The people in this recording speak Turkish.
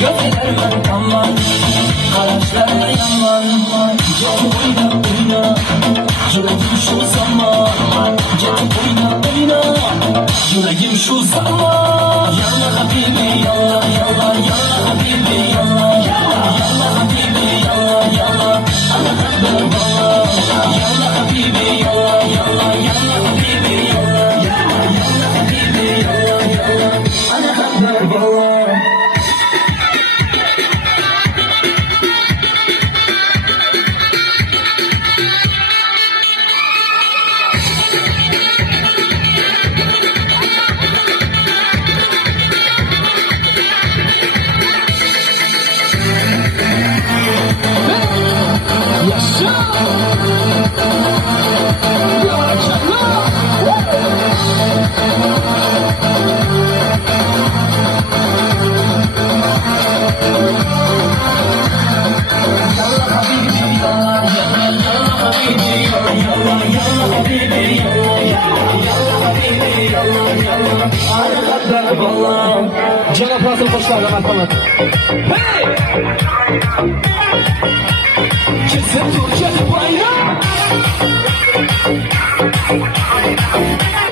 Gözelerden aman, karançlarla yaman. Gel oyna oyna, yüreğim şu zaman. Gel oyna oyna, yüreğim şu zaman. Yalla habibi yalla yalla, yalla habibi yalla yalla, yalla habibi yalla yalla. Ana kadar valla, yalla habibi yalla yalla, yalla habibi yalla yalla, yalla habibi yalla yalla. Ana kadar valla. Cenab-ı Hazır hoşlar bakalım. Hey! Kesin Türkiye bayrağı.